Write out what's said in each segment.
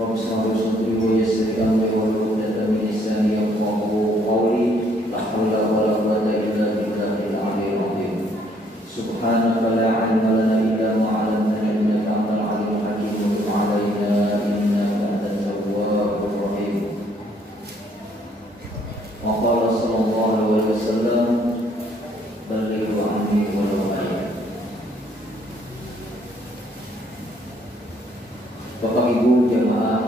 رب اشرح لي صدري ويسر لي امري واحلل عقدة من لساني يفقهوا قولي لا حول ولا قوة الا بالله العلي العظيم سبحانك لا علم لنا الا ما علمتنا انك انت العليم الحكيم وتب علينا انك انت التواب الرحيم وقال صلى الله عليه وسلم بلغوا عني ولو آية. Bapak Ibu jamaah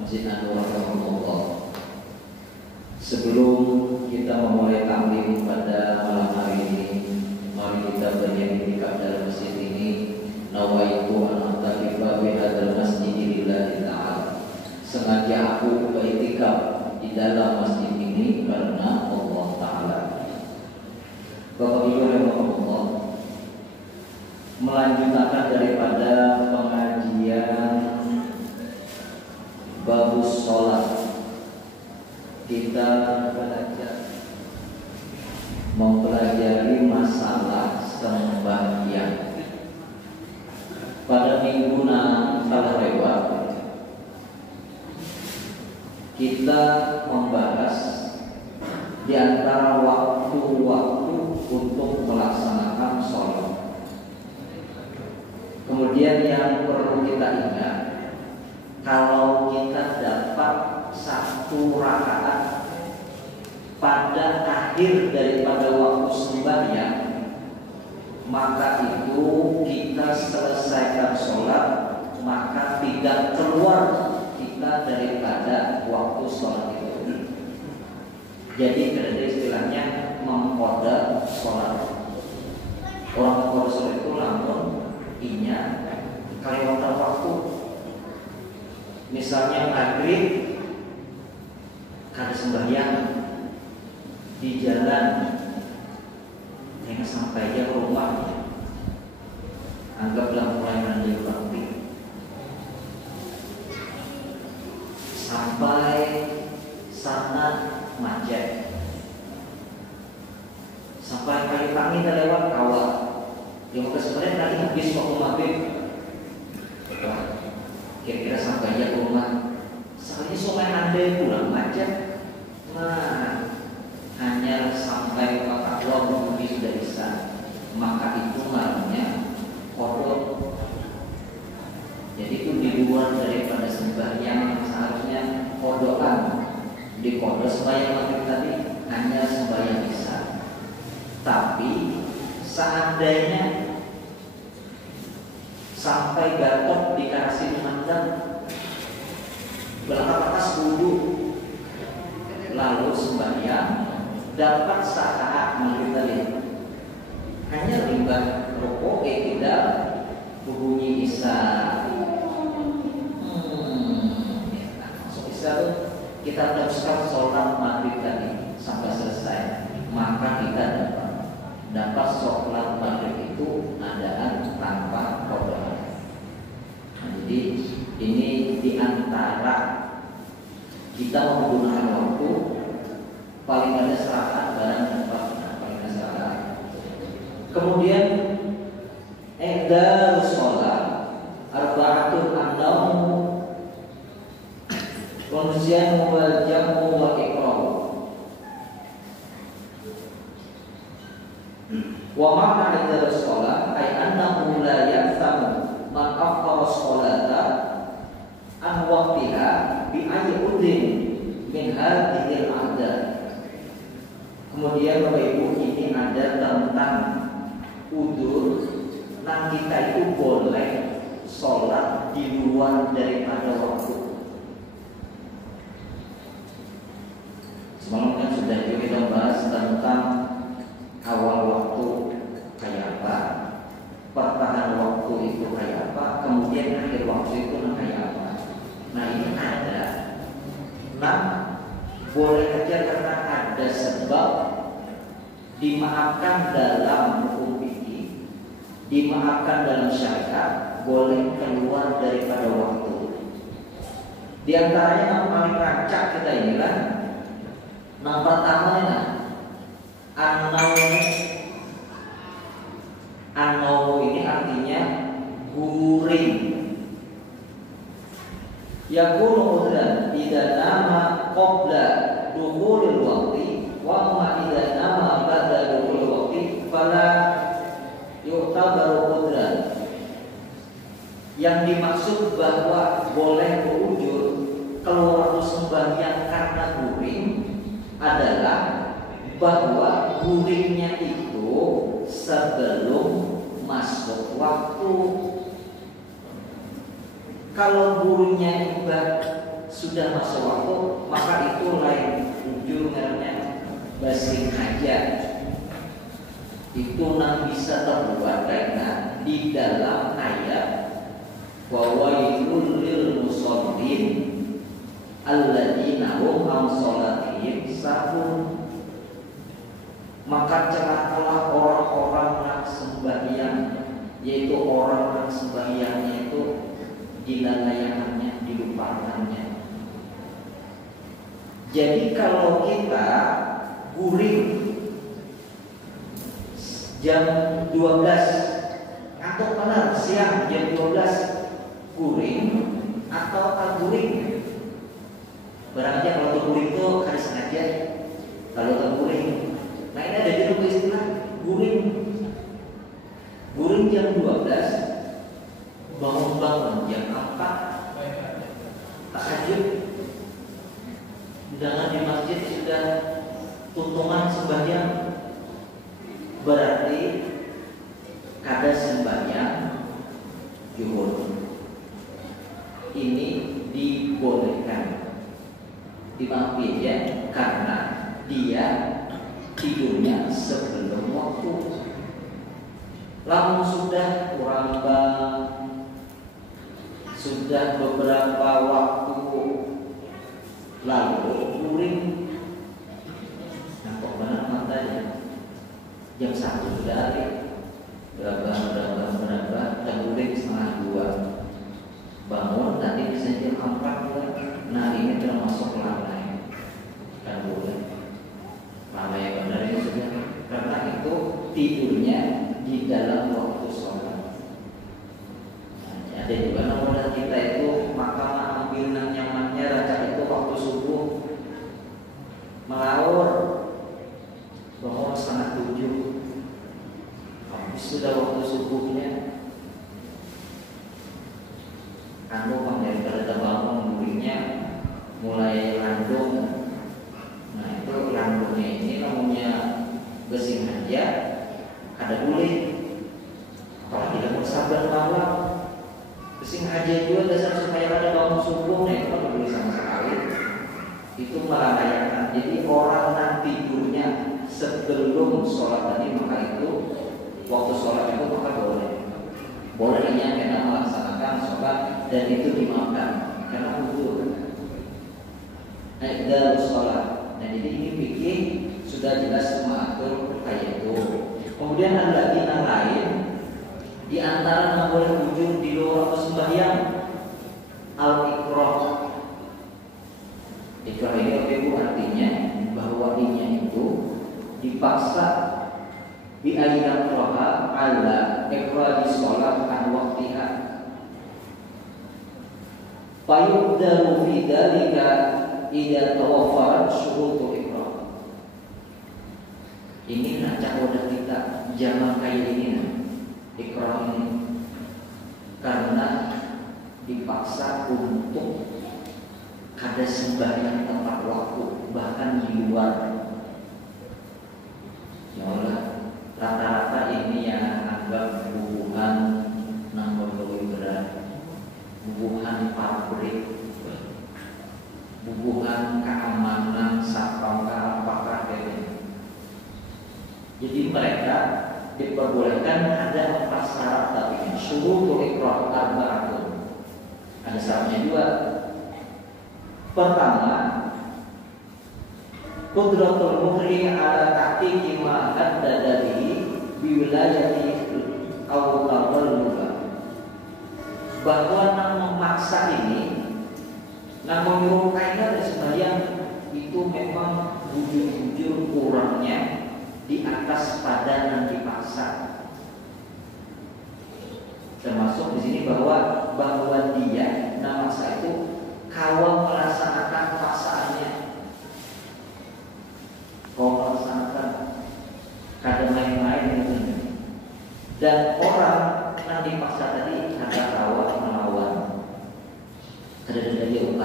Masjid An-Nur rahimahullah. Sebelum kita memulai taklim pada malam hari ini, mari kita berniat dalam masjid ini. Nawaitu an ataqifa bi hadzal masjid lillahi ta'ala. Sengaja aku beriktikaf di dalam masjid ini karena Allah Ta'ala. Bapak Ibu rahimahullah, melanjutkan daripada pengajian babus sholat, kita mempelajari masalah sembahyang. Pada minggu telah lewat, kita membahas di antara waktu-waktu untuk melaksanakan sholat. Kemudian yang perlu kita ingat, kalau kita dapat satu rakaat pada akhir daripada waktu sembahyang, maka itu kita selesaikan sholat, maka tidak keluar kita daripada waktu sholat itu. Jadi ada istilahnya mengqadha sholat. Orang mengqadha sholat itu lamun inya kaliwatan waktu. Misalnya maghrib kada sembahyang di jalan, jangan sampai dia ke rumah. Anggaplah mulai mandi pagi sampai sana macet, sampai kali kami terlewat kawat. Yang sebenarnya nanti habis waktu maghrib, kira-kira sampai ya ke rumah. Soalnya sungai Ande pulang macet. Nah, hanya sampai Pak Akwa mungkin sudah bisa. Maka itu namanya kodok. Jadi itu di luar daripada sembahyang yang seharusnya kodokan. Di kodok sembahyang maghrib tadi hanya sembahyang bisa. Tapi seandainya sampai gatot dikasih mandat belakang atas wudhu lalu sembahyang dapat saat maghrib tadi hanya riba rokok tidak berbunyi isya. Masuk isya kita teruskan sholat maghrib tadi sampai selesai, maka kita dapat sholat maghrib itu adaan tanpa qadha. Jadi ini diantara kita menggunakan waktu paling ada serakat barang dapat paling ada serakat. Kemudian edar sholat arba'atun an-naum konsian wal jamu wal iqrar. Wa ma'na edar sholat ay annahu la ya'thamu man akhara sholata an waqtiha bi ayyi udin min hadhihi al-'adat. Kemudian Bapak Ibu, ini ada tentang udur. Nah, kita itu boleh sholat di luar daripada waktu. Semalam kan sudah juga kita bahas tentang awal waktu kayak apa, pertengahan waktu itu kayak apa, kemudian akhir waktu itu kayak apa. Nah ini ada. Nah boleh aja karena ada sebab dimaafkan dalam hukum fikih, dimaafkan dalam syariat, boleh keluar daripada waktu. Di antaranya yang paling rancak kita inilah, yang pertama ini an-naum ini artinya guring. yakunu udran idza nama qabla dukhulil waqti wa ma idza nama ba'da dukhulil waqti fala yu'tabaru udran. Yang dimaksud bahwa boleh berujur keluar waktu sembahyang karena guring adalah bahwa guringnya itu sebelum masuk waktu. Kalau guringnya sudah masuk waktu, maka itu lain ujur, namanya basing hajat. Itu bisa terbuat karena di dalam ayat wawailul lil musallin alladzina hum an sholatihim sahun. Maka celakalah orang-orang yang sembahyang, yaitu orang yang sembahyangnya itu dilalaikannya, dilupakannya. Jadi kalau kita guring jam 12 atau benar siang jam 12 guring atau tak guring, barangnya kalau tak guring itu harus sengaja. Kalau tak guring, nah ini ada juga istilah guring. Guring jam 12, bangun-bangun jam 4 tahajud, sedangkan di masjid sudah tuntungan sembahyang, berarti kada sembahyang zuhur. Ini dibolehkan, dimaafkan ya, karena dia tidurnya sebelum waktu. Lalu sudah kurang bang, sudah beberapa waktu lalu guring, nah kok benar matanya jam 1 sudah hari berapa dan guring setengah 2, bangun nanti bisa jam 4. Nah ini termasuk lalai, kan boleh lalai yang benar ini sudah, karena itu tidurnya di dalam waktu sholat. Ada juga nomor kita itu maka ambil nyamannya raca itu waktu subuh melaur bahwa setengah 7 habis sudah waktu subuhnya bang daripada bangun guringnya mulai landung. Nah itu landungnya ini namanya basing aja, ada kulit. Kalau tidak mau sabar malam basing aja juga dasar supaya ada bangun subuh. Nah itu kan boleh sama sekali, itu melalaikan. Jadi orang yang tidurnya sebelum sholat tadi, maka itu waktu sholat itu maka bolehnya karena melaksanakan sholat dan itu dimaafkan karena udur dalam sholat. Nah jadi ini bikin sudah jelas mengatur kayak itu. Kemudian ada lagi yang lain di antara yang boleh wujud di luar waktu sembahyang, al-ikrah. Ikrah ini itu artinya bahwa dirinya itu dipaksa bi ayat roha ala ikrah di sholat an waktiha. Fayubdalu fi dzalika idza tawaffarat syurutul ikrah. Ini nacak wadah kita zaman kayak ini nah, ikrah ini karena dipaksa untuk kada sembahyang tepat waktu, bahkan di luar. Ya Allah, rata-rata ini yang anggap hubungan namun lebih berat, hubungan pabrik, hubungan keamanan, satpam, apakah ini. Jadi mereka diperbolehkan ada 4 syarat, tapi syurutul ikrah arba'atun. Ada syaratnya juga. Pertama, qudratul muhri ala tahqiqi ma haddada bihi bi wilayati aw tadalluba. Bahwa yang memaksa ini, yang menyuruh kaidah dan sembahyang itu memang bujur-bujur kurangnya di atas pada yang dipaksa. Termasuk di sini bahwa dia memaksa itu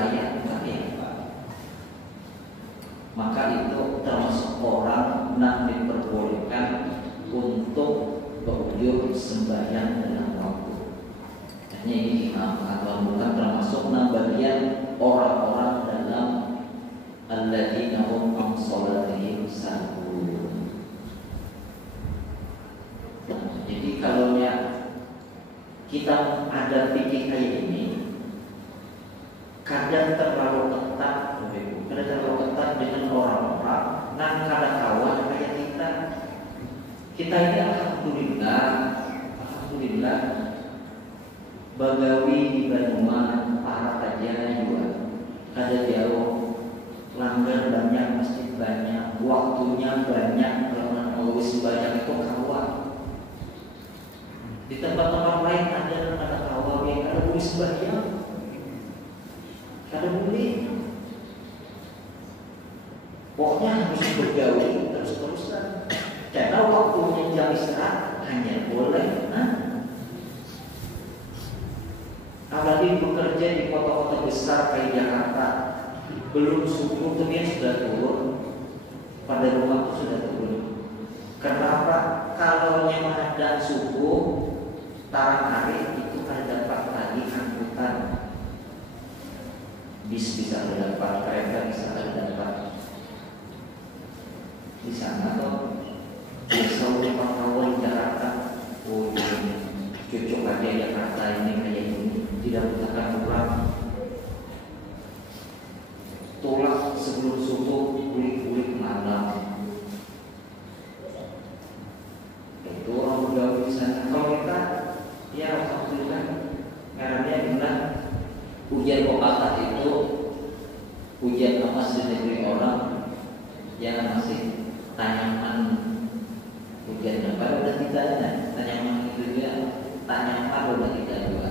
layak enggak ya Pak? Maka itu termasuk orang yang diperbolehkan untuk berujung sembahyang dalam waktu. Hanya ini atau bukan termasuk bagian orang-orang dalam alladzina hum an sholatihim sahun. Jadi kalau kita ada pikir kayak ini, kadang terlalu ketat dengan orang-orang yang kadang kawan kayak kita. Kita ini alhamdulillah bagawi di Bandungan para kajian juga ada jauh, langgar banyak, masjid banyak, waktunya banyak, kalau banyak itu kawan. Di tempat-tempat lain ada kawan yang ada tulis banyak, ada boleh. Pokoknya harus bergaul terus-terusan. Karena waktunya jam istirahat hanya boleh apalagi bekerja di kota-kota besar kayak Jakarta, belum subuh tuh dia sudah turun, pada rumah tuh sudah turun. Kenapa? Kalau yang ada subuh tarang hari itu ada dapat lagi angkutan, bis bisa dapat, kereta bisa dapat. Di sana tuh biasa orang kawan Jakarta, oh cocok aja Jakarta ini kayak ini, tidak butuhkan orang. Tolak sebelum subuh, kulik-kulik malam. Itu orang bergaul di sana. Kalau kita, ya alhamdulillah, karena benar ujian pepatah itu ujian emas di negeri orang yang masih tanyaman ujian apa udah kita tanyaman itu juga tanyaman udah kita juga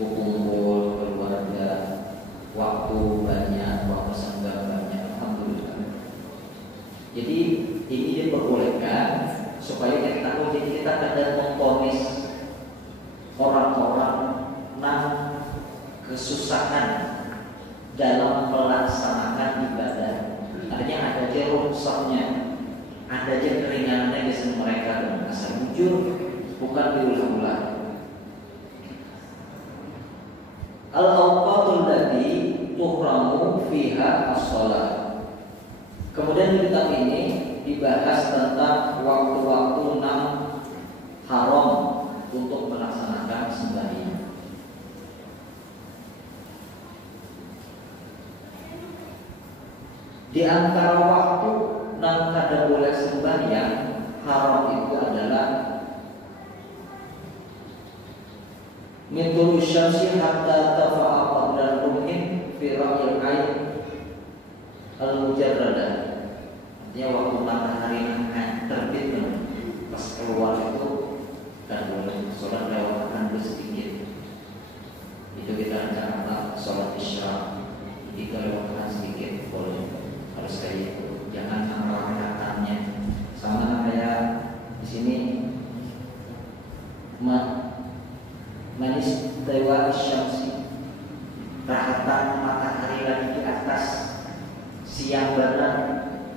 kumpul keluarga, waktu banyak, waktu senggang banyak, alhamdulillah. Jadi ini diperbolehkan supaya kita tahu, jadi kita tidak memponis orang-orang yang kesusahan dalam melaksanakan ibadah. Artinya ada aja ruksanya, ada aja keringanannya di mereka dan asal jujur, bukan diulang-ulang. Al-awqatul lati tuhramu fiha as-shalah. Kemudian di kitab ini dibahas tentang waktu-waktu yang haram untuk melaksanakan sembahyang. Di antara waktu yang kada boleh sembahyang haram itu adalah min tulu syamsi hatta tafa'a qadra rumhin fi ra'il ain al-mujarradah. Artinya waktu matahari terbit pas keluar itu kada boleh sholat lewatkan sedikit. Itu kita rencanakan sholat isya jika lewatkan sedikit boleh. Harus kayak itu, jangan sama katanya sama kayak di sini manis tewa syamsi, rahatan matahari lagi di atas siang barat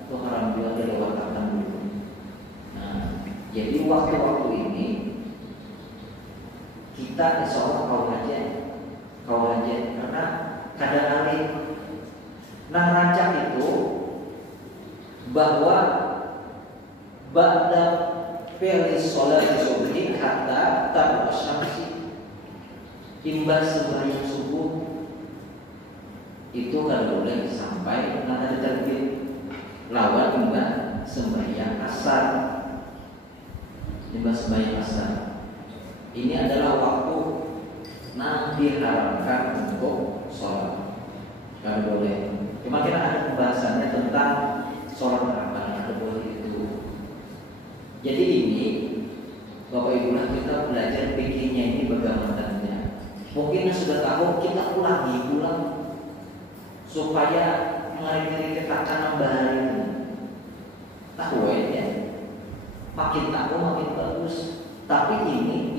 itu haram juga dilewatkan dulu. Nah, jadi waktu-waktu ini kita insya Allah kau aja karena kadang-kadang nah rancang itu bahwa ba'da fi'li sholati subhi hatta tabqa syamsi, imbas sembahyang subuh itu kalau boleh sampai matahari terbit, lawan imbas sembahyang asar. Imbas sembahyang asar ini adalah waktu yang diharamkan untuk sholat. Kalau boleh, cuma kita ada pembahasannya tentang sholat apa ada boleh itu. Jadi ini Bapak Ibu lah kita belajar pikirnya ini bagaimana. Mungkin sudah tahu kita ulang supaya mengalami kita nambah ini. Tahu ya, makin tahu makin bagus. Tapi ini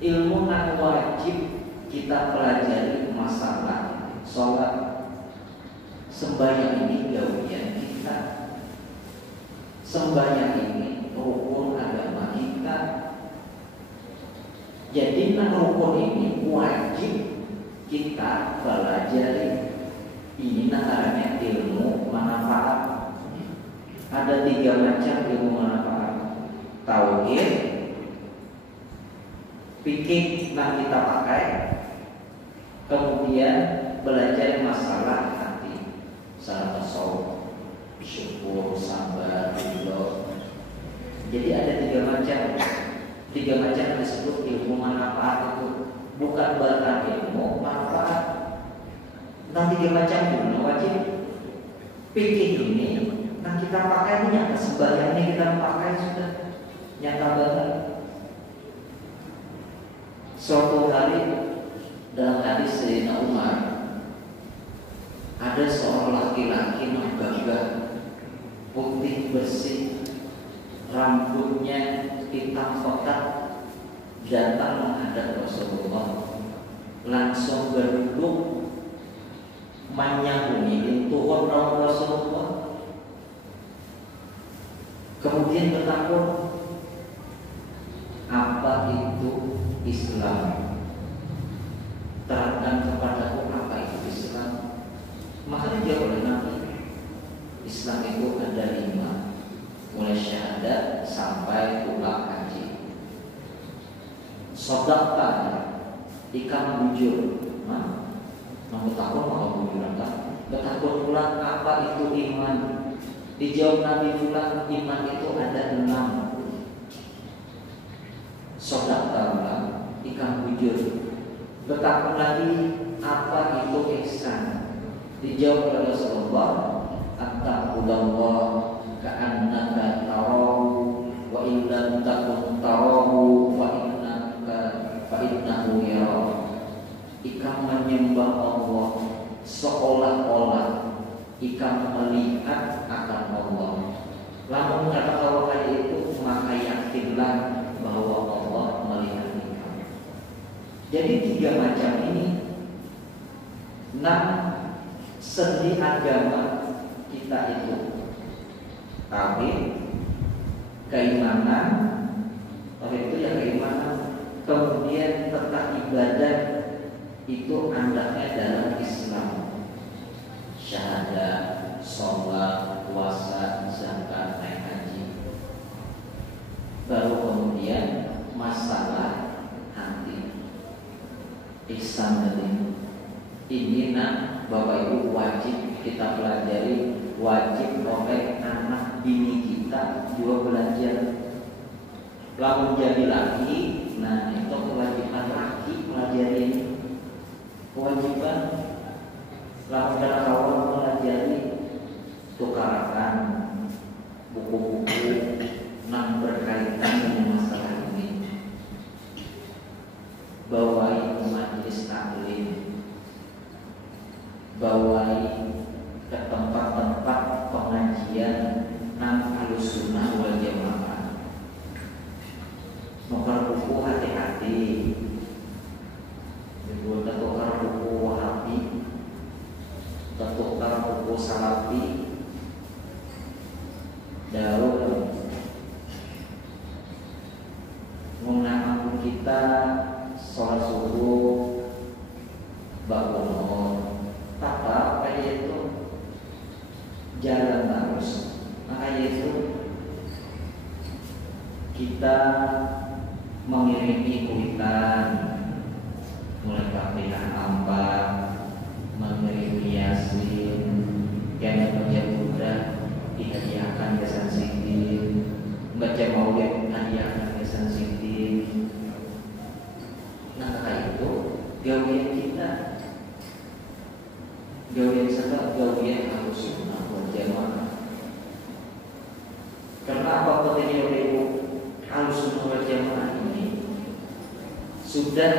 ilmu yang wajib kita pelajari masalah sholat, sembahyang ini gawian kita. Sembahyang ini rukun agama kita. Jadi rukun ini wajib kita pelajari. Ini namanya ilmu manfaat. Ada 3 macam ilmu manfaat. Tauhid, fikih yang kita pakai, kemudian belajar masalah hati, salah tasawuf, syukur, sabar, ridho. Jadi ada 3 macam. 3 macam disebut ilmu manfaat itu. Bukan berarti ilmu manfaat. Nah 3 macam itu wajib. Fikih ini nah kita pakai ini nyata, sembahyangnya kita pakai sudah nyata banget. Suatu hari dalam hadis Sayyidina Umar, ada seorang laki-laki yang gagah, putih bersih, rambutnya hitam pekat, datang menghadap Rasulullah, langsung berduduk menyambungi turun Rasulullah. Kemudian bertakwa, apa itu Islam? Terangkan kepadaku apa itu Islam. Maka dijawab oleh Nabi, Islam itu ada 5, mulai syahadat sampai pulang haji. Sodakta, ikan bujur. Namun takut mau bujur apa? Bertakut pulang apa itu iman? Dijawab Nabi pulang, iman itu ada 6. Sodakta, ikan bujur. Bertakut lagi apa itu ihsan? Dijawab oleh Rasulullah, attaqullah ka'annaka tarahu wa in lam takun tarahu fa innahu yarah. Ikan menyembah Allah seolah-olah ikan melihat akan Allah. Lamun kata Allah tadi itu, maka yakinlah bahwa Allah melihat ikan. Jadi 3 macam ini 6 sendi agama kita itu: tauhid, keimanan, tauhid itu ya keimanan, kemudian tentang ibadah itu andaknya dalam Islam, syahadat, sholat, puasa, zakat, naik haji. Baru kemudian masalah hati, ihsan tadi. Ini Bapak Ibu wajib kita pelajari, wajib oleh anak bini kita juga belajar. Lalu jadi laki, nah itu kewajiban laki pelajari ini. Kewajiban lalu dalam kawan pelajari tukarakan buku-buku yang berkaitan dengan masalah ini. Bawai majelis taklim, bawai ke tempat-tempat pengajian nang Ahlussunnah wal Jamaah. Tukar buku hati-hati. Kita tukar buku Wahabi, kita tukar buku Salafi. Daun mengaku kita sholat subuh bangun apa itu jalan terus. Maka itu kita mengirimi kuitan, mulai Fatihah 4, mengirimi Yasin, kiamat baca Buddha dihadiahkan ke San Siti, baca Maulid hadiahkan ke San Siti. Nah itu gawian kita, gawian siapa? Gawian Ahlussunnah wal Jamaah. Karena apa pentingnya Ibu? Ahlussunnah wal Jamaah ini sudah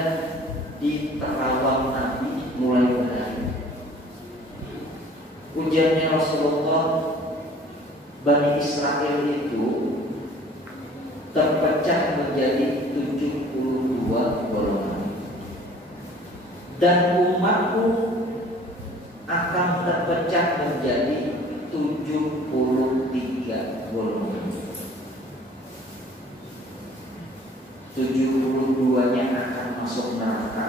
diterawang Nabi mulai dari ujarnya Rasulullah, Bani Israel itu terpecah menjadi 72 golongan, dan umatku akan terpecah menjadi 73 golongan. 72-nya akan masuk neraka.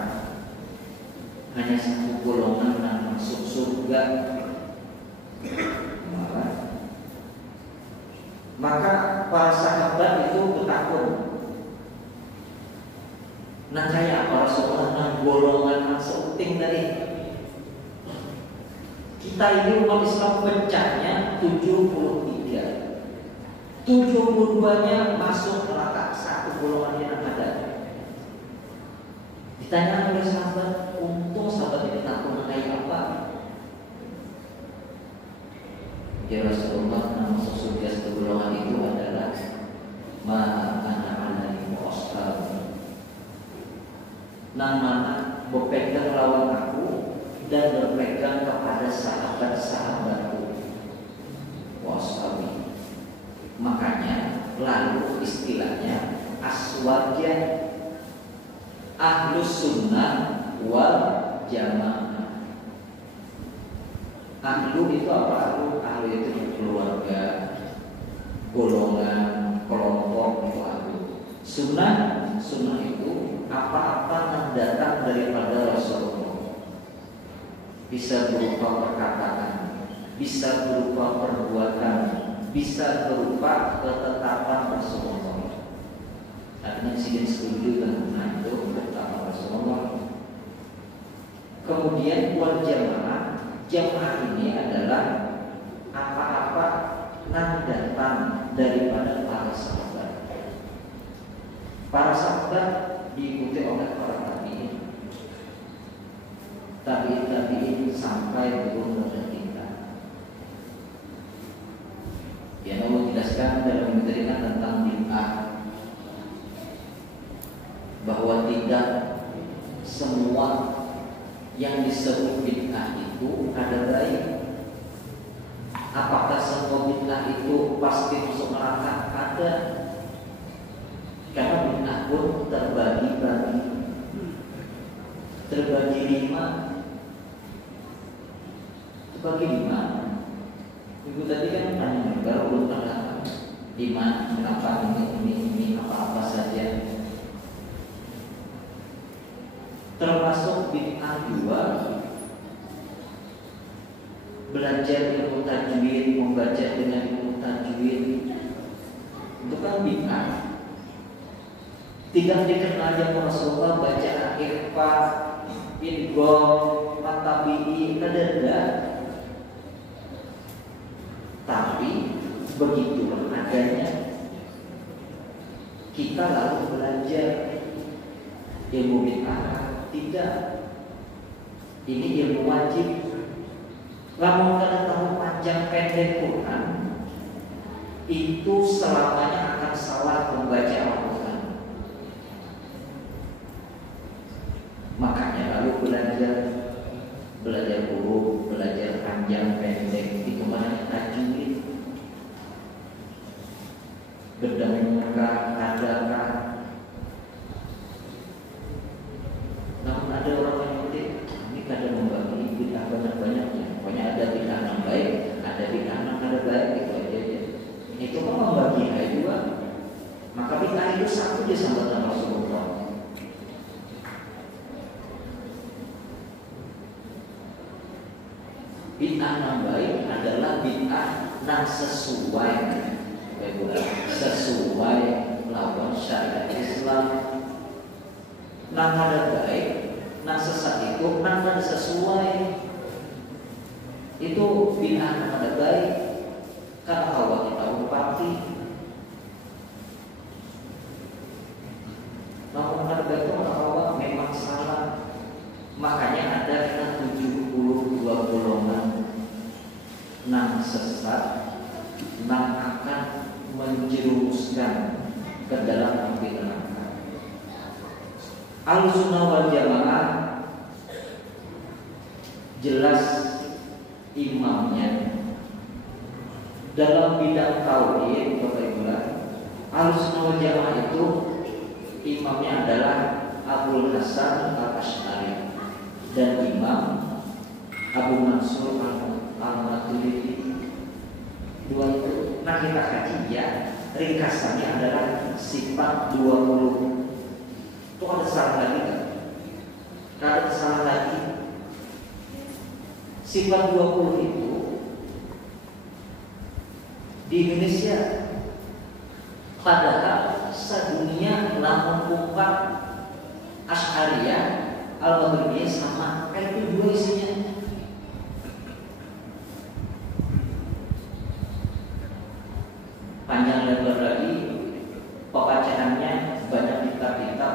Hanya satu golongan yang masuk surga. Maka para sahabat itu bertakun. Nah kayak para sahabat golongan seuting tadi. Kita ini umat Islam pecahnya 73. 72-nya masuk neraka, satu golongan yang ada. Ditanya oleh sahabat, untung sahabat ini takut kayak apa? Ya Rasulullah, nama masuk surga satu golongan itu adalah ma'ana alaihi wassalam. Nang mana berpegang lawan aku dan berpegang kepada sahabat-sahabatku wassabi. Makanya lalu istilahnya aswaja ahlus sunnah wal jamaah. Ahlu itu apa? Ahlu itu keluarga, golongan, kelompok itu ahlu. Sunnah itu apa-apa yang datang daripada Rasulullah. Bisa berupa perkataan, bisa berupa perbuatan, bisa berupa ketetapan Rasulullah. Artinya sini setuju dengan itu ketetapan Rasulullah. Kemudian wal jamaah. Jamaah ini adalah apa-apa yang datang daripada para sahabat. Para sahabat diikuti oleh para tabi'in sampai turun kepada kita. Ya Allah jelaskan dalam menceritakan tentang bid'ah bahwa tidak semua yang disebut bid'ah itu ada baik. Apakah semua bid'ah itu pasti masuk neraka? Ada. Karena bid'ah pun terbagi 5. Terbagi 5. Ibu tadi kan tanya baru belum ada 5 kenapa ini apa saja. Termasuk bid'ah 2, belajar ilmu tajwid, membaca dengan ilmu tajwid, itu kan bid'ah. Tidak dikenal yang Rasulullah baca akhirfa, idgham, matabi'i, kadada. Tapi begitu adanya, kita lalu belajar ilmu bid'ah. Tidak, ini ilmu wajib. Lamun kalian tahu panjang pendek Quran, itu selamanya akan salah membaca Al-Quran. Makanya lalu belajar huruf, belajar panjang pendek, itu mana tajwid, berdamainkah, adakah. Namun ada orang yang penting, ini kadang membagi bid'ah banyak-banyaknya. Pokoknya ada bid'ah yang baik, ada bid'ah yang ada baik, gitu aja. Itu mau membagi dua. Maka bid'ah itu satu disambungkan Rasulullah. Bid'ah yang baik adalah bid'ah yang sesuai lawan syariat Islam. Nang ada baik, nang sesat itu nang ada sesuai. Itu bid'ah nang ada baik. Karena Allah kita upati. Namun ada baik itu Allah memang salah. Makanya ada 72 golongan nang sesat, nang akan menjerumuskan ke dalam api neraka. Ahlussunnah wal Jamaah jelas imamnya dalam bidang tauhid. Bapak Ibu, Ahlussunnah wal Jamaah itu imamnya adalah Abul Hasan Al-Asy'ari dan imam Abu Mansur Al-Maturidi. Dua itu. Nah kita kaji ya, ringkasannya adalah sifat 20. Itu ada kesalahan lagi kan? Ada kesalahan lagi. Sifat 20 itu di Indonesia padahal sedunia lamun umat Asy'ariyah Al-Maturidiyah sama, itu dua isinya. Panjang lebar lagi pembacaannya, banyak kitab-kitab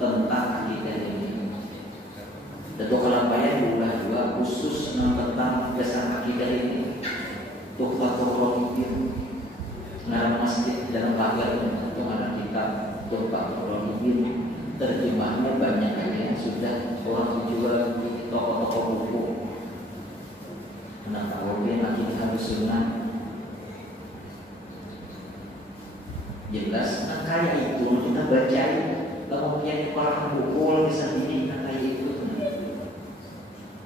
tentang akidah ini. Tentu kelampaian diulah dua khusus tentang dasar akidah ini. Tuhfatul Raqibin, nama masjid dalam pagar itu ada kitab Tuhfatul Raqibin. Terjemahnya banyak yang sudah orang jual di toko-toko buku. Anak Awalnya lagi harus sunnah. Jelas, nah kayak itu kita bacain. Kemudian orang pukul bisa ini, nah kayak itu.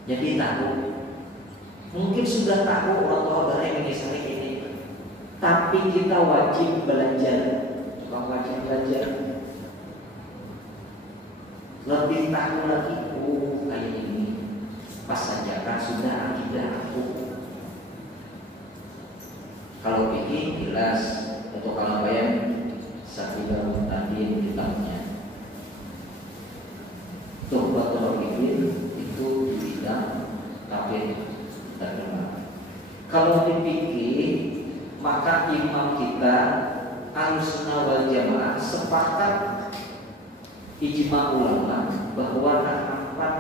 Jadi tahu. Mungkin sudah tahu orang-orang dari Indonesia ini, tapi kita wajib belajar. Tukang wajib belajar. Lebih tahu lagi, oh kayak ini. Pas saja kan sudah akidah aku. Kalau bikin jelas, atau kalau bayang satu daun tadi kitabnya. Tuhfatul Raqibin itu bidang kafir terkenal. Kalau dipikir, maka imam kita Ahlussunnah wal Jamaah sepakat ijma ulama bahwa empat.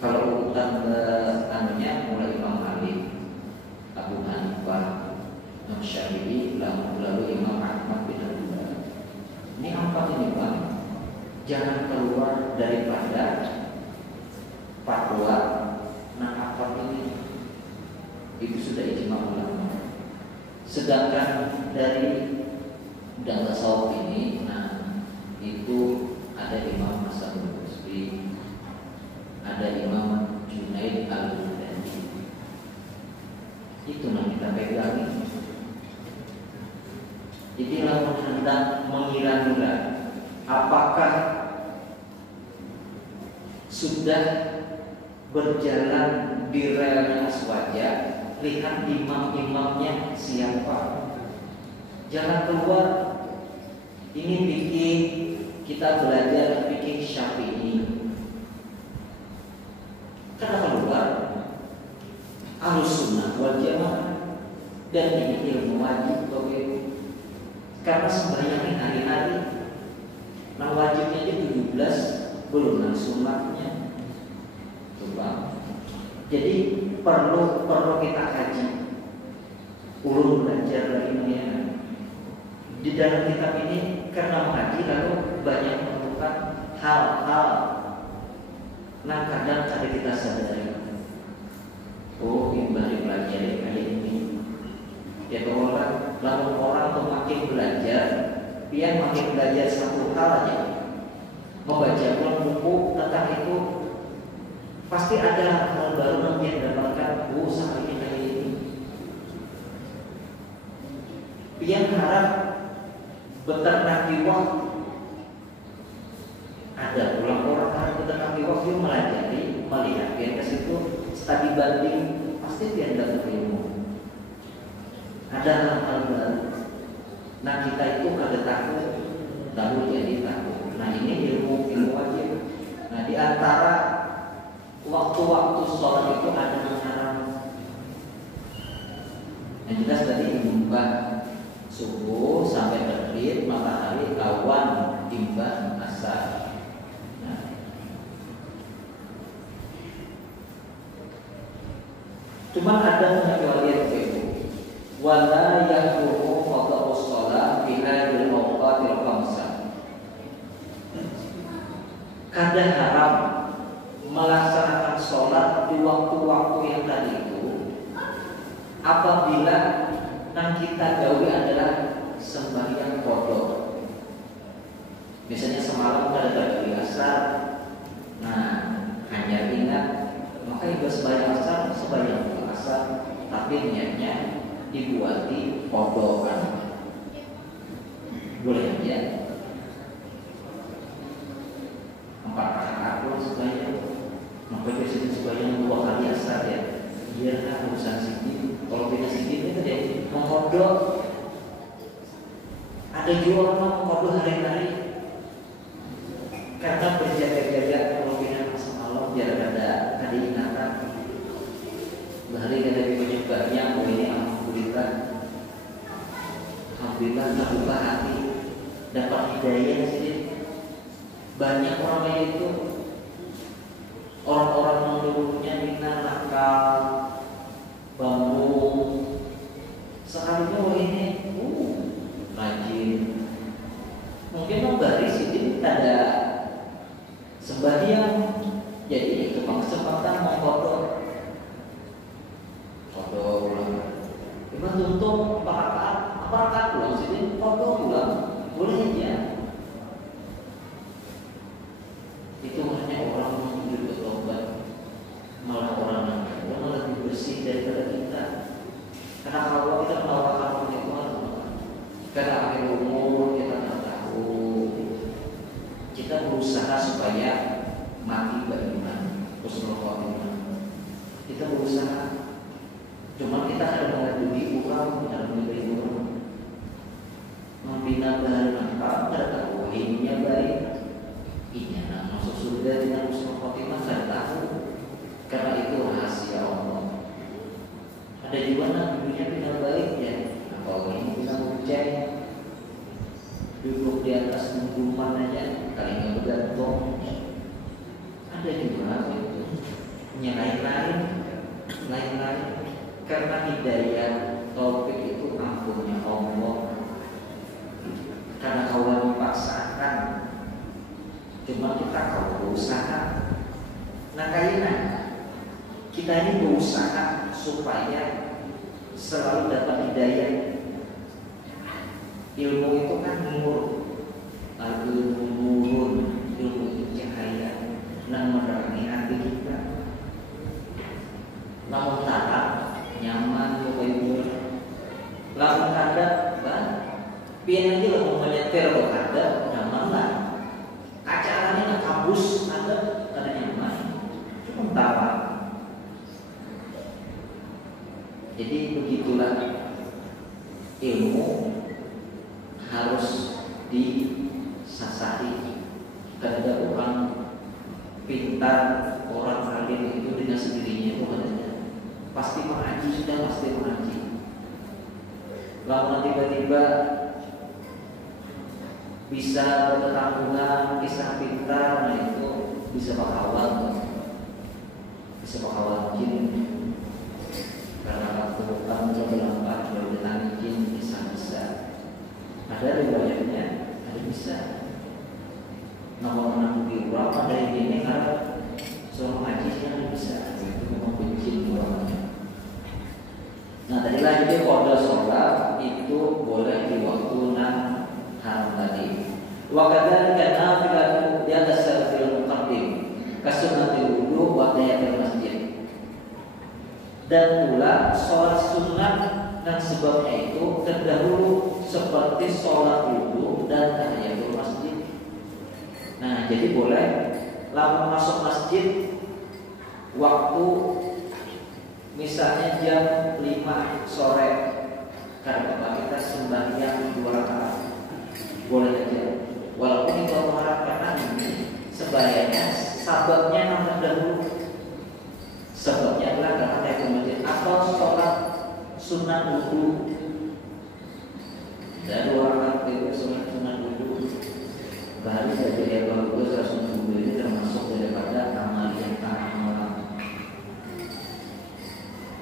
Kalau urutan anunya mulai Imam Malik, Abu Hanifah, Imam Syafi'i, lalu Imam Ahmad bin Hanbal. Ini empat ini Bang, jangan keluar daripada fatwa. Nah empat ini itu sudah ijma ulama. Sedangkan dari dan tasawuf ini, nah itu ada Imam Hasan Basri, ada Imam Junaid Al-Baghdadi. Itu yang kita pegang. Jadi lamun hendak mengira-ngira apakah sudah berjalan di relnya aswaja, lihat imam-imamnya siapa. Jangan keluar. Ini fikih, kita belajar fikih Syafi'i. Kenapa keluar? Ahlussunnah wal Jamaah, dan ini ilmu wajib bagi. Karena sembahyang hari-hari, nah wajibnya itu 17, belum nah sunnahnya. Coba. Jadi perlu kita kaji. Ulun belajar dari ini ya. Di dalam kitab ini karena mengaji lalu banyak menemukan hal-hal. Nah kadang ada kita sadari, oh ini baru belajar kayak ini. Ya orang, lalu orang tuh makin belajar, dia makin belajar satu hal aja. Membaca buku tentang itu, pasti ada hal baru yang dapatkan. Oh saat ini kayak ini. Dia harap beternak di waktu. Ada pulang orang harap beternak di waktu melajari, melihat dia ke situ, studi banding, pasti dia dapat ilmu. Ada hal-hal baru. Nah kita itu kada takut, lalu jadi takut. Nah ini ilmu wajib. Nah di antara waktu-waktu sholat itu ada mengharam. Yang jelas tadi imbah subuh sampai terbit matahari awan imbah asar. Nah. Cuma ada pengecualian itu. Wala yahrumu qada'us shalah fi hadhil awqatil khamsah. Kada haram melaksanakan sholat di waktu-waktu yang tadi itu apabila yang kita gawe adalah sembahyang qadha. Misalnya semalam kada bagi asar, nah hanya ini sembahyang asar, tapi niatnya dibuati kodokan. Boleh aja 4 rakaat pun sembahyang. Sampai biasanya sembahyang 2 kali asar ya. Biar kan urusan sedikit. Kalau beda sedikit itu dia mengkodok. Ada juga orang mengkodok hari-hari karena berjaga-jaga kalau bina masa malam biar ada ingatan. Hari ada banyak yang ini alhamdulillah terbuka hati, dapat hidayah sedikit. Banyak orang kayak itu, orang-orang yang dulunya minat nakal, bangun, sekarang ini rajin. Mungkin memberi sedikit ada sembahyang, jadi itu kesempatan mau foto ulang. Cuma tuntung apakah ulang sini foto ulang boleh aja. Itu hanya orang yang bertobat, malah orang lebih bersih daripada kita. Karena kalau kita menawarkan itu, karena akhir umur kita tak tahu. Kita berusaha supaya mati beriman, husnul khotimah. Kita berusaha. Cuma kita ada mengadui uang, ada memberi uang, membina bahan apa, ada tahu ininya baik, ininya masuk surga dengan husnul khotimah, tidak tahu. Karena itu rahasia Allah. Ada juga nabinya bina baik ya, kalau ini bina hujan, duduk di atas mengguman aja, kalinya bergantung. Ada juga itu, yang lain-lain. Karena hidayah taufik itu ampunnya Allah. Karena kau dipaksakan, cuma kita kau berusaha. Nah kayaknya kita ini berusaha supaya selalu dapat hidayah. Ilmu itu kan nur, ilmu itu cahaya, yang menerangi hati kita. Namun tarap nyaman lupa lalu kada pian aja lah mau menyetir kalau kada nyaman lah. Acaranya nggak kabus ada nyaman, cuma tarap. Jadi begitulah ilmu harus disasari. Kada orang pintar, orang alim itu dengan sendirinya itu katanya pasti mengaji, sudah pasti mengaji. Lalu tiba-tiba bisa bertetanggungan, kisah pintar, nah itu bisa bakawan jin. Karena waktu kamu coba lambat bertetanggung jin bisa. Ada riwayatnya, ada bisa. Nomor menang di berapa dari ini karena seorang majisnya bisa itu memang benci orangnya. Nah tadi lanjutnya kode sholat itu boleh di waktu 6 haram tadi. Waktu karena di atas syarafil muqaddim kasunatil wudu wa tahiyatul masjid. Dan pula sholat sunat dan sebabnya itu terdahulu seperti sholat wudu dan tahiyatul masjid. Nah jadi boleh lalu masuk masjid waktu misalnya jam 5 sore karena kita sembahyang 2 rakaat boleh aja, walaupun itu mengharapkan sembahyangnya sababnya nomor dahulu, sebabnya adalah karena tahiyatul masjid atau sholat sunat wudu dan 2 rakaat itu sunat wudu. Baru saja dia bagus sunat wudu ini termasuk daripada amal yang amalan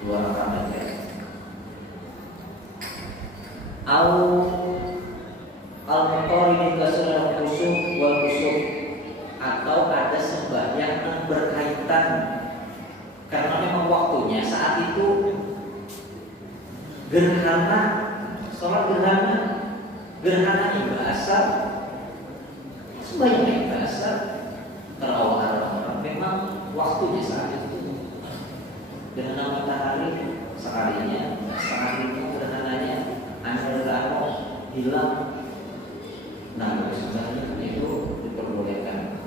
2 rakaat aja. Al-Muqarrin ke sunat khusuk wal khusuk, atau ada sembahyang yang berkaitan karena memang waktunya saat itu gerhana, sholat gerhana bahasa sembahyang yang bahasa terawal memang waktunya saat itu. gerhana matahari sekalinya, sekali itu gerhananya Anda hilang. Nah, sebenarnya itu diperbolehkan.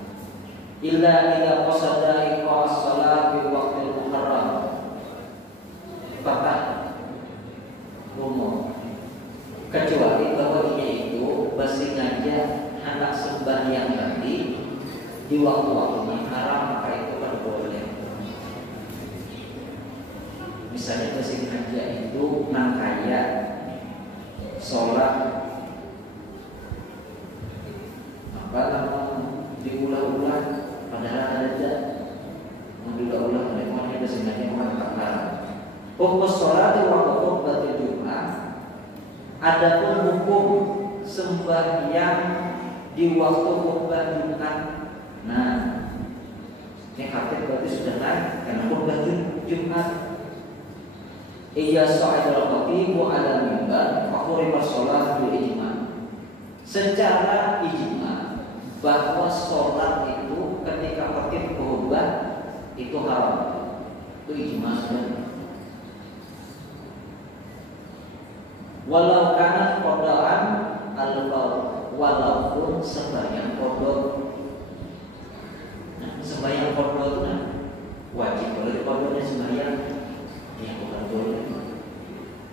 Illa idza qasada iqamas shalah fi waqtil muharram. Bapak umum. Kecuali bahwa ini itu bersengaja hendak sembahyang tadi di waktu-waktu yang haram, maka itu kan boleh. Misalnya bersengaja itu nangkaya sholat apa namanya diulang-ulang padahal ada menduga-ulang mereka bersengaja mengatakan fokus sholat di waktu khutbah Jumat. Adapun hukum sembahyang di waktu khutbah Jumat. Nah, ini khatib berarti sudah naik karena khutbah Jumat. Iya sa'idul khatibu ala mimbar faqurima sholat bil ijma. Secara ijma bahwa sholat itu ketika khatib khutbah itu haram. Itu ijma sudah. Walau kana qadaan al-fard, walaupun sembahyang qada. Nah, sembahyang qada itu nah, wajib boleh qadanya sembahyang. Ya bukan boleh.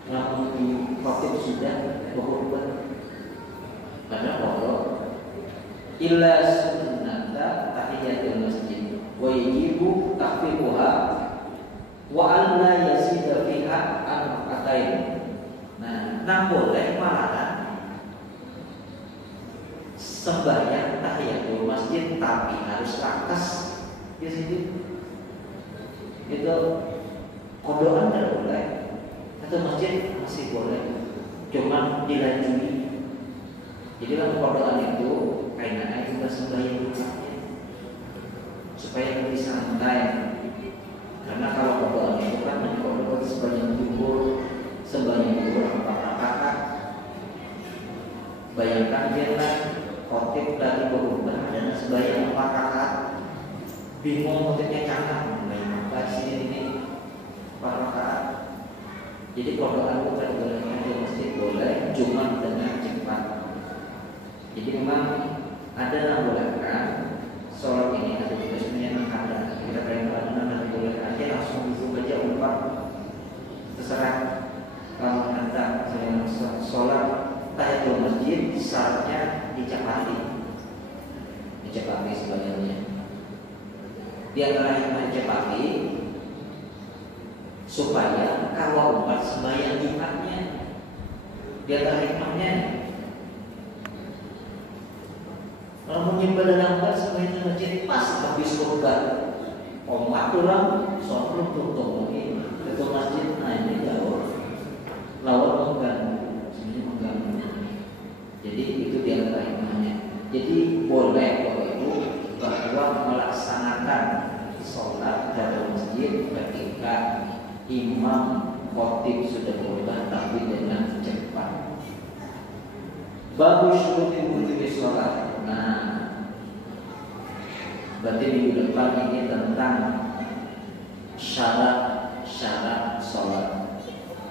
Kalau di khatib sudah berkhutbah pada qada illa sunnata tahiyatul masjid wa yajibu tahfiquha wa an la yasida fiha an-rakatain. Nah, boleh malahan sembahyang tahiyatul masjid tapi harus rakas di situ. Itu kodokan tidak boleh. Atau masjid masih boleh, cuma dilanjut. Jadi dalam kodokan itu kaitannya juga sembahyang Jumatnya supaya lebih santai. Karena kalau kodokan itu kan kodokan sembahyang zuhur, sembahyang zuhur 4 rakaat. Bayangkan dia kan khotib lagi berubah dan sembahyang 4 rakaat. Bingung khotibnya canggah, bayangkan sini ini 4 rakaat. Jadi kodokan bukan boleh di masjid boleh, cuma dengan cepat. Jadi memang ada yang bolehkan sholat ini ada juga sebenarnya menghadap. Kita perintahkan dan boleh aja langsung disuruh baca umpat terserah. Kalau hendak saya sholat tahiyatul masjid syaratnya dicapati sebenarnya. Di antara yang dicapati supaya kalau umat sembahyang Jumatnya di antara hikmahnya kalau menyembah dalam umat sembahyang masjid pas habis khutbah umat pulang sholat belum tutup lagi itu masjid ini jauh lawan mengganggu. Jadi itu di antara hikmahnya. Jadi boleh kalau itu bahwa melaksanakan sholat dalam masjid ketika imam khotib sudah berubah tapi dengan cepat. Bagus syuruti wujubi sholat. Nah, berarti minggu depan ini tentang syarat sholat.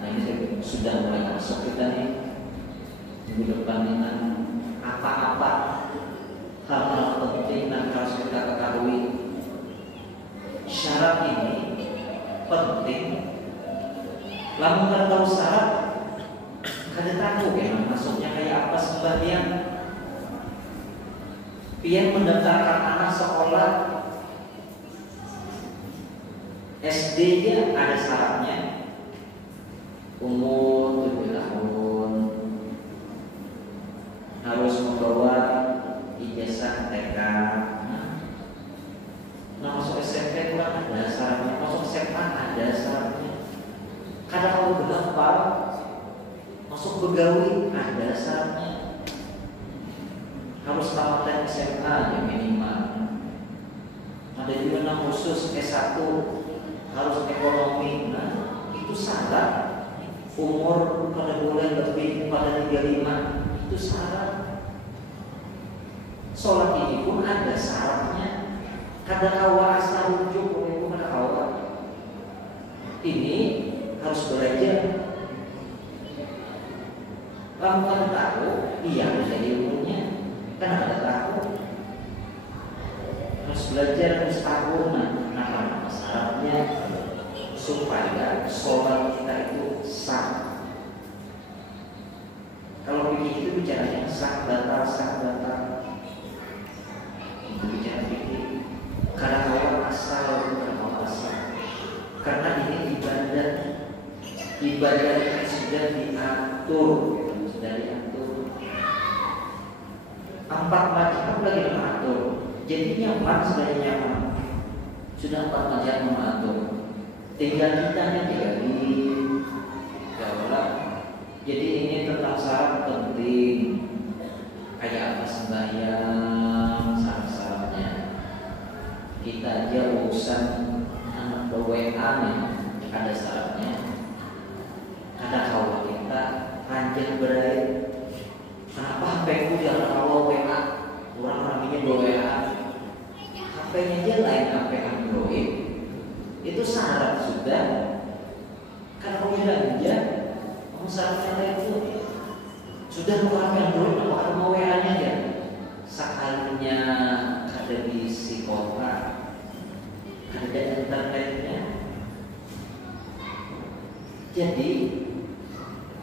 Nah ini sudah mulai masuk kita nih minggu depan dengan apa-apa hal-hal penting yang harus kita ketahui. Syarat ini penting. Lalu kita tahu syarat, kada tahu kan maksudnya kayak apa sembahyang. Pian mendaftarkan anak sekolah SD-nya ada syaratnya. Umur 7 tahun, harus membawa ijazah TK. Nah, masuk SMP kurang ada syaratnya, masuk SMA ada syaratnya. Kadang kalau berhafal, masuk begawi ada syaratnya. Harus tamat SMA yang minimal. Ada juga yang khusus S1 harus ekonomi. Nah, itu syarat. Umur kada boleh lebih pada 35 itu syarat. Sholat ini pun ada syaratnya. Kada kawa asal rujuk itu kada kawa. ini harus belajar. Kamu kan tahu, iya ada ilmunya, kan ada tahu. Harus belajar, harus tahu. Nah, syaratnya supaya sholat kita itu sah. Kalau fikih itu bicaranya sah batal, itu bicara fikih. Karena awal asal, karena ini ibadah yang sudah diatur. 4 macam lagi mengatur. Jadi nyaman, sudah nyaman. Sudah 4 macam mengatur. Tinggal ditanya jawab. Jadi ini tentang syarat penting. Kayak apa sembahyang, syarat-syaratnya. Kita aja urusan anak WA nih, ada syaratnya. Ada kalau kita panjang berai. Kenapa HP ku jangan bawa WA? Orang ramainya bawa WA. HP-nya aja lain HP Android. Itu syarat sudah. Karena kamu belanja, kamu syaratnya itu sudah mau HP Android, apa mau WA-nya ya? Sekalinya ada di si kota, ada internetnya. Jadi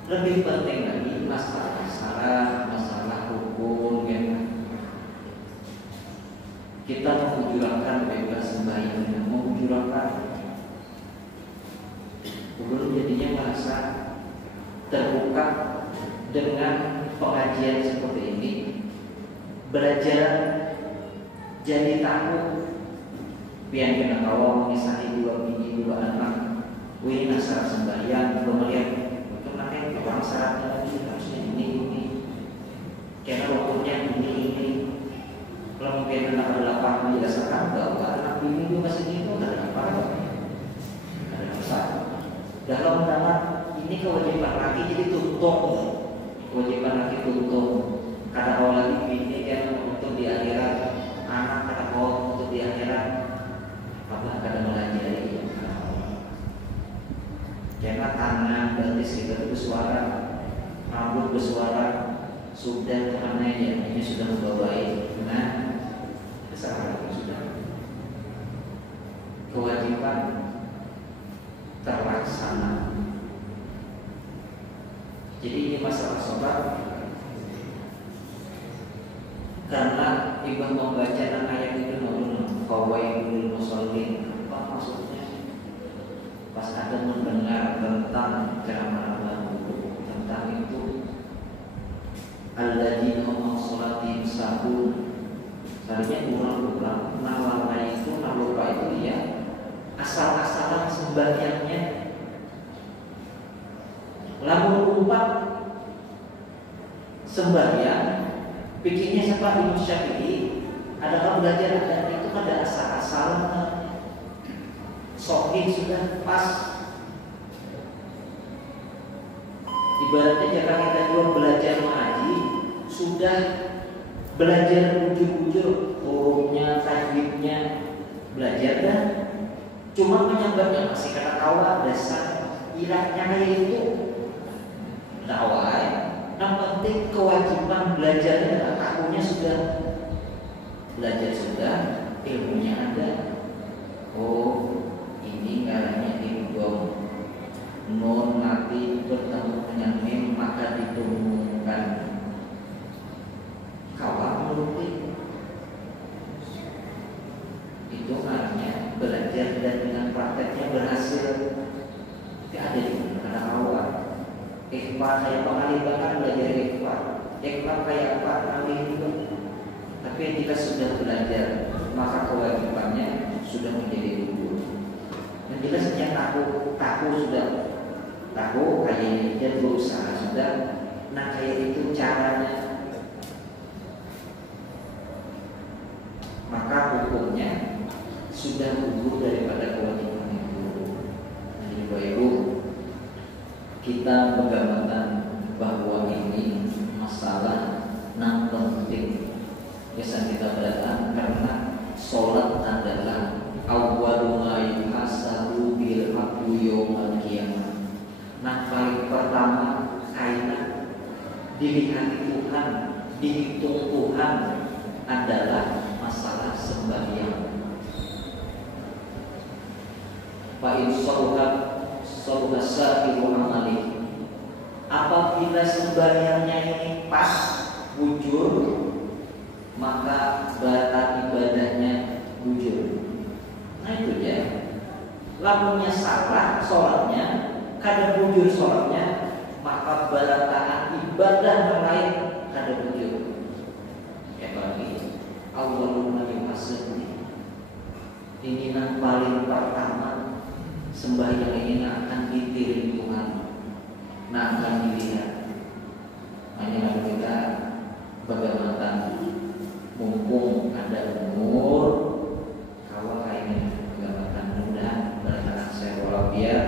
lebih penting lagi masalah syarat, masalah hukum, ya. Kita mengujurankan bebas sembahyang, mengujurankan. Belum jadinya merasa terbuka dengan pengajian seperti ini. Belajar jadi tahu. Biar kita kalau misalnya 2 bini 2 anak, ini syarat sembahyang, belum melihat kemarin orang syaratnya lagi harusnya ini. Karena waktunya ini. Kalau mungkin anak ada 8 menjelaskan, bahwa anak bini itu masih itu ada apa? Ada apa? Dalam mendapat ini kewajiban laki jadi tutup. Kewajiban laki tutup. Kata kalau lagi bini yang untuk di akhirat, anak kata kalau untuk di akhirat, apa kadang melajari. Karena tangan berarti kita bersuara, rambut bersuara, sudah kemana ya? Ini sudah membawai. Nah, kesalahan sudah. Kewajiban terlaksana. Jadi ini masalah sholat. Karena ibu membaca ayat itu fawailul musallin. Apa maksudnya? Pas ada mendengar tentang ceramah tentang itu, alladzina hum sholatihim sahun. Tadinya ulang-ulang lupa itu ya asal-asalan sembahyangnya. Lalu lupa sembahyang, pikirnya siapa Imam Syafi'i. Adakah belajar ada itu ada asal-asalan. Sohih sudah pas. Ibaratnya jika kita juga belajar mengaji, sudah belajar bujur-bujur hurufnya, tajwidnya, belajar dan cuma penyebabnya masih kata kawat dasar ilatnya kayak itu. Dawai, yang penting kewajiban belajarnya, akunya sudah belajar sudah, ilmunya ada. Oh, ini caranya idgham. Nun nanti bertemu dengan mim maka diturunkan. Kawan menuruti. Itu artinya belajar dan dengan prakteknya berhasil. Tidak ada di mana awal. Ikhwan kayak pengalih bahkan belajar ikhwan kayak apa alih itu. Tapi jika sudah belajar maka kewajibannya sudah menjadi gugur. Dan jelasnya tahu sudah tahu kayak dia berusaha sudah. Nah kayak itu caranya. Maka hukumnya sudah gugur daripada kewajiban itu. Jadi Ibu, kita bergamatan bahwa ini masalah yang penting. Biasa kita berdatang karena sholat adalah awwalu ma yuhasabu bil abdu fa in saluha sa'iru amali. Apabila sembahyangnya ini pas, bujur, maka batal ibadahnya bujur. Nah itu dia. Lamunnya salah sholatnya, kada bujur sholatnya, maka balataan ibadah yang lain kada bujur. Ya bagi Allahumma yuhasibni. Ini yang paling pertama, sembahyang ini akan ditirim Tuhan, nah akan dilihat. Hanya kita bagaimana mumpung ada umur, kalau kayaknya bagaimana mudah berkata saya walafiat